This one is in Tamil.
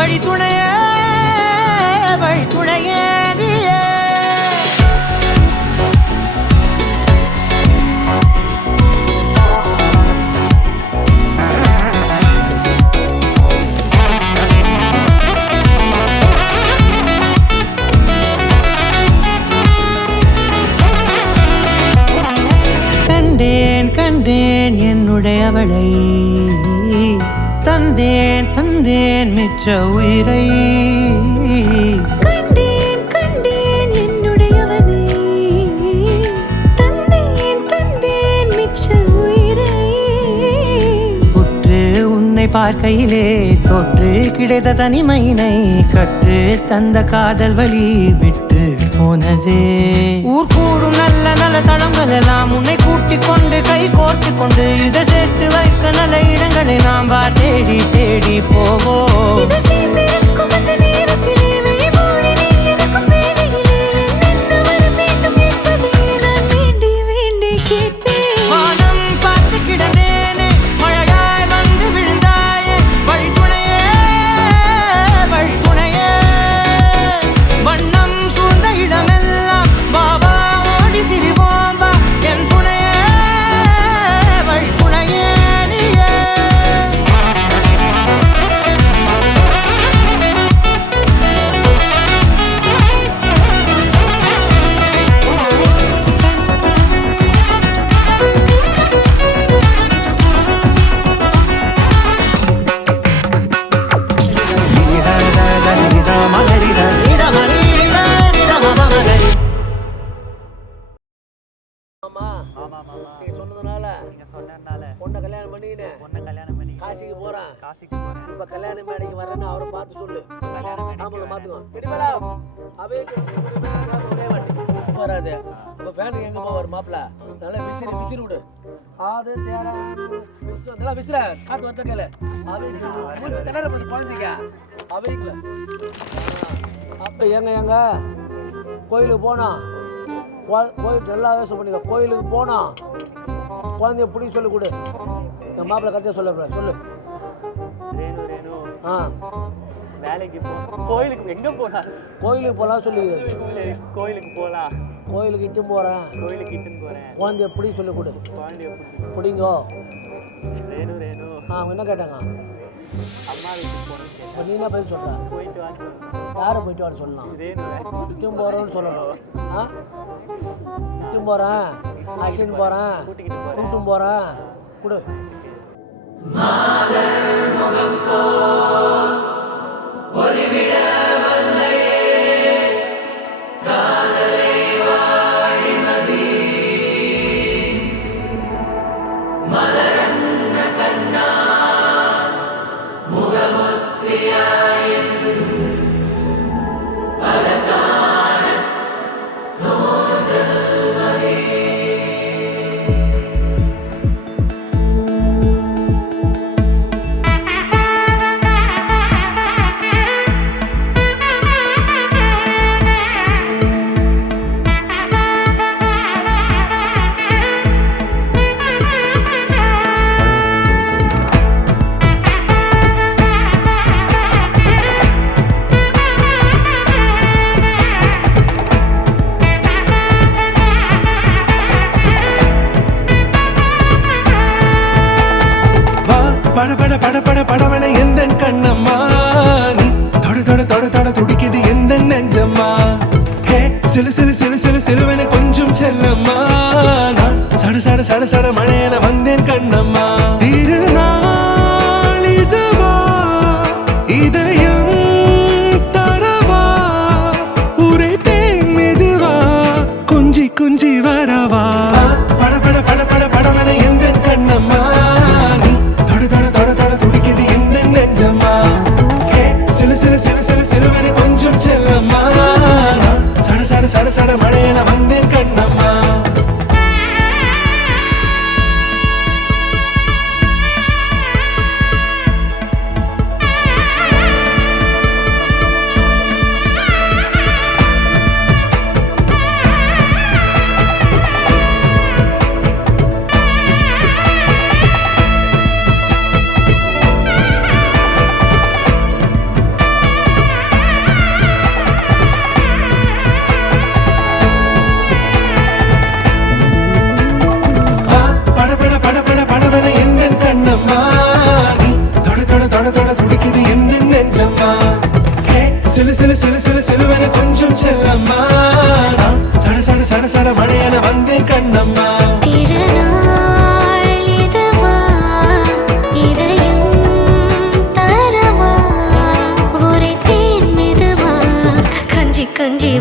வழி துணையே வழி துணையே நீயே. கண்டேன் கண்டேன் என்னுடையவளை, தந்தேன் தந்தேன் மிச்ச உயிரை. கண்டேன் கண்டேன் என்னுடையவனை, தந்தேன் தந்தேன் மிச்ச உயிரை. உற்று உன்னை பார்க்கையிலே தொற்று கிடைத்த தனிமையினை கற்று தந்த காதல் வழி விட்டு போனதே. ஊர் கூடும் நல்ல நல்ல தளங்கள் எல்லாம் உன்னை கூட்டிக் கொண்டு கை கோர்த்து கொண்டு இதை சேர்த்து வைக்க நல்ல இடங்களை நாம் வா தேடி தேடி போவோம். இதழ் சேர்ந்திருக்கும் அந்த நேரத்திலே விழிமூடி நீ இருக்கும் வேளையிலே என்ன வர வேண்டும் என்பதை நான் வேண்டி வேண்டி கேட்பேன். வானம் பார்த்து கிடந்தேனே மழையாய் வந்து விழுந்தாயே வழி துணையே வழி துணையே. வண்ணம் சூழ்ந்த இடமெல்லாம் பாபா ஓடி திரிவோம் வா என் துணையே வழி துணையே நீயே. நீங்க சொன்னதுனால பொண்ணை கல்யாணம் பண்ணி காசிக்கு போறான். இப்ப கல்யாண மேடைக்கு வரேன்னு அவரை பார்த்து சொல்லு. ஆம்பளை மாத்துவோம் ஒரே வாட்டி வராது. இப்ப ஃபேனுக்கு எங்க போவார் மாப்பிள்ள? நல்லா விசிறி விசிறி விடு. அது தேரா நல்லா விசிற காத்து வந்த கேளு. அவைக்கு திணற பண்ணி குழந்தைங்க அவைக்குல. அப்ப எங்க கோயிலுக்கு போனா கோயில் நல்லா யோசனை பண்ணிக்க. கோயிலுக்கு போனா குழந்தைய பிடிக்க சொல்லி கொடு. என் மாப்பிள்ளை கரெக்டாக சொல்ல சொல்லு. ஆ வேலைக்கு கோயிலுக்கு எங்கே போகலாம்? கோயிலுக்கு போகலாம் சொல்லி. சரி கோயிலுக்கு போகலாம். கோயிலுக்கு இட்டுன்னு போகிறேன். குழந்தைய பிடிக்க சொல்லி கொடு. பிடிங்கோ. அவங்க என்ன கேட்டாங்க? அம்மா வீட்டுக்கு போகிறேன். இப்போ நீ என்ன பதில் சொல்ற? போயிட்டு வா. யாரை போயிட்டு வான்னு சொல்லலாம்? இட்டும் போகிறோன்னு சொல்லணும். ஆ இட்டும் போகிறேன், அசின் போகிறேன், கூட்டும் போகிறேன் கொடு. படவன எந்த கண்ணம்மா, நீ தொட தொட தொட தொட துடிக்குது எந்த நெஞ்சம்மா. ஹே சிலு சிலு சிலு சிலு சிலுவன கொஞ்சம் செல்லம்மா, நான் சட சட சட சட மழையன வந்தேன் கண்ணம்மா. திருநாள் இதுவா இதயம் தரவா, ஊரே தேன் மெதுவா கொஞ்சி கொஞ்சி வரவா. பட பட பட பட படவன எந்த கண்ணம்மா, நீ தொட தொட தொட தொட துடிக்குது எந்த நெஞ்சம்மா. சிலு சிலு சிலு சிலுவென கொஞ்சம் செல்லம்மா நான் சட சட சட சட மழையென வந்தேன் கண்ணம்மா திருநாள் இதுவா இதயம் தரவா ஒரே தேன் மெதுவா கஞ்சி கஞ்சி